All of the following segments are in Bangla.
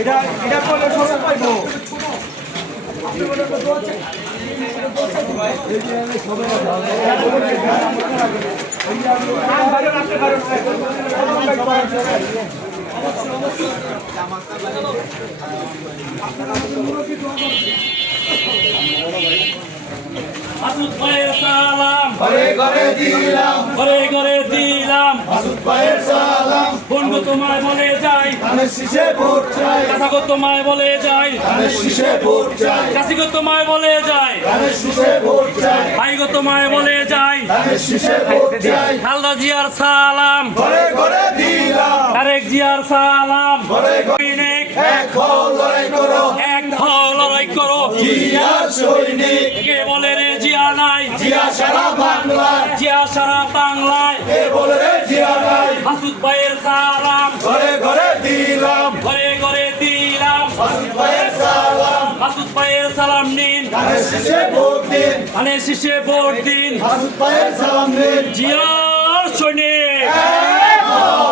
এটা এটা করলে সবাই পাইবো। মাসুদ ভাইয়ের সালাম ঘরে ঘরে দিলাম, ঘরে ঘরে দিলাম। মাসুদ ভাইয়ের সালাম। বন্ধু তোমায় বলে যাই, ধানের শীষে ভোট চাই, চাচাগো তোমায় বলে যাই, ধানের শীষে ভোট চাই, চাষিগো তোমায় বলে যাই, ধানের শীষে ভোট চাই, ভাইগো তোমায় বলে যাই। ধানের শীষে ভোট চাই। খালদা জিয়ার সালাম, ঘরে ঘরে দিলাম, তারেক জিয়ার সালাম। ঘরে ঘরে সৈনিক এক হও লড়াই করো, এক হও লড়াই করো। জিয়ার সৈনিক, কে বলে রে জিয়া নাই, জিয়া সারা বাংলায়, জিয়া সারা বাংলায়। কে বলে রে জিয়া নাই। মাসুদ ভাইয়ের সালাম, ঘরে ঘরে দিলাম, ঘরে ঘরে দিলাম। মাসুদ ভাইয়ের সালাম। মাসুদ ভাইয়ের সালাম নিন, ধানের শীষে ভোট দিন, ধানের শীষে ভোট দিন। মাসুদ ভাইয়ের সালাম দিন। জিয়ার সৈনিক, এক হও,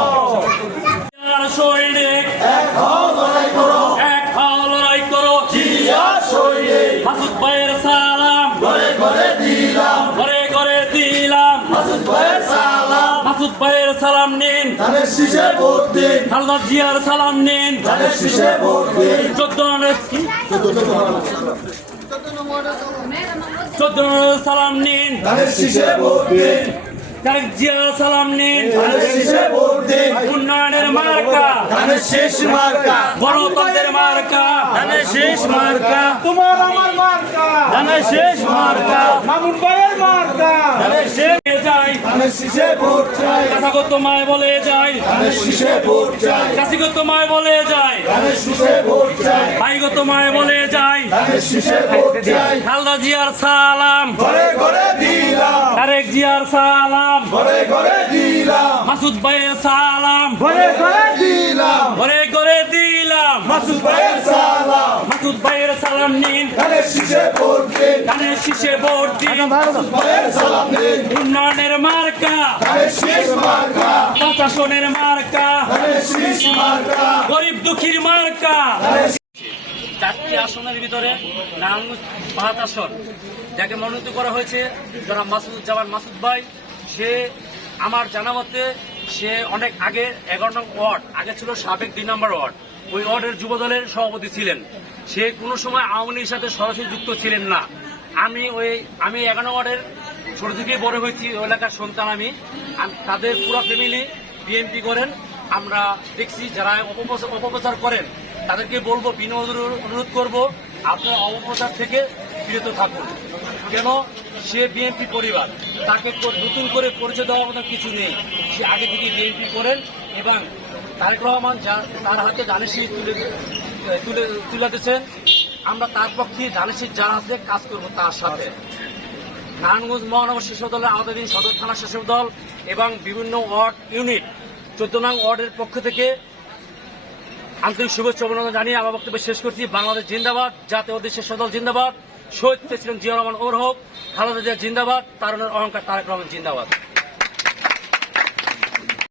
জিয়ার সৈনিক, এক হও লড়াই করো, এক হও লড়াই করো। জিয়ার সৈনিক। মাসুদ ভাইয়ের সালাম, ঘরে ঘরে দিলাম, ঘরে ঘরে দিলাম। মাসুদ ভাইয়ের সালাম। মাসুদ ভাইয়ের সালাম নিন, ধানের শীষে ভোট দিন, খালদা জিয়ার সালাম নিন। ধানের শীষে ভোট দিন। 14 সালাম নিন, ধানের শীষে ভোট দিন, তারেক জিয়ার সালাম নিন। ধানের শীষে ভোট দিন। উন্নয়নের মার্কা, ধানের শীষ মার্কা, গণতন্ত্রের মার্কা, ধানের শেষ মার্কা, তোমার আমার মার্কা, ধানের শেষ মার্কা। মামুন ভাইয়ের মার্কা। ধানের শেষ যাই, ধানের শীষে ভোট চাই, চাচাগো তোমায় বলে যাই, ধানের শীষে ভোট চাই, চাষিগো তোমায় বলে যাই, ধানের শীষে ভোট চাই, ভাইগো তোমায় বলে যাই। ধানের শীষে ভোট চাই। খালদা জিয়ার সালাম, ঘরে ঘরে দিলাম, তারেক জিয়ার সালাম, ঘরে ঘরে দিলাম, মাসুদ ভাইয়ের সালাম, ঘরে ঘরে দিলাম, ঘরে ঘরে দিলাম। মাসুদ ভাইয়ের সালাম। মাসুদ ভাইয়ের সালাম নিন, ধানের শীষে ভোট দিন, ধানের শীষে ভোট দিন। ভাইয়ের সালাম দিন, উন্নয়নের মার্কা, ধানের শীষ মার্কা, প্রশাসনের মার্কা, ধানের শীষ মার্কা, গরিব দুঃখীর মার্কা। ধানের 4টি আসনের ভিতরে নারায়ণগঞ্জ 5 আসন যাকে মনোনীত করা হয়েছে যারা মাসুদুজ্জামান মাসুদ ভাই, সে আমার জানা মতে সে অনেক আগে 11 নং ওয়ার্ড, আগে ছিল সাবেক 2 নম্বর ওয়ার্ড, ওই ওয়ার্ডের যুব দলের সভাপতি ছিলেন। সে কোনো সময় আওয়ামী লীগের সাথে সরাসরি যুক্ত ছিলেন না। আমি 11 ওয়ার্ডের ছোট থেকেই বড় হয়েছি, ওই এলাকার সন্তান আমি। তাদের পুরো ফ্যামিলি বিএনপি করেন। আমরা দেখছি যারা অপপ্রচার করেন তাদেরকে বলবো, বিনোদ অনুরোধ করব, আপনার অপপ্রচার থেকে বিরত থাকুন। কেন? সে বিএনপি পরিবার, তাকে নতুন করে পরিচয় দেওয়ার মতো কিছু নেই। সে আগে থেকে বিএনপি করেন এবং তারেক রহমান তার হাতে ধানের শীষ তুলে দিয়েছেন। আমরা তার পক্ষে ধানের শীষ যার হাতে কাজ করবো তার সাথে। নারায়ণগঞ্জ মহানগর শিশু দলের আওতাধীন সদর থানা শাসক দল এবং বিভিন্ন ওয়ার্ড ইউনিট 14 নং ওয়ার্ডের পক্ষ থেকে আন্তরিক শুভেচ্ছা অভিনন্দন জানিয়ে আমার বক্তব্য শেষ করছি। বাংলাদেশ জিন্দাবাদ, জাতীয় শীর্ষ দল জিন্দাবাদ, শহীদ প্রেসিডেন্ট জিয়া রহমান ওর হোক, খালেদা জিয়া জিন্দাবাদ, তারুণের অহংকার তারেক রহমান জিন্দাবাদ।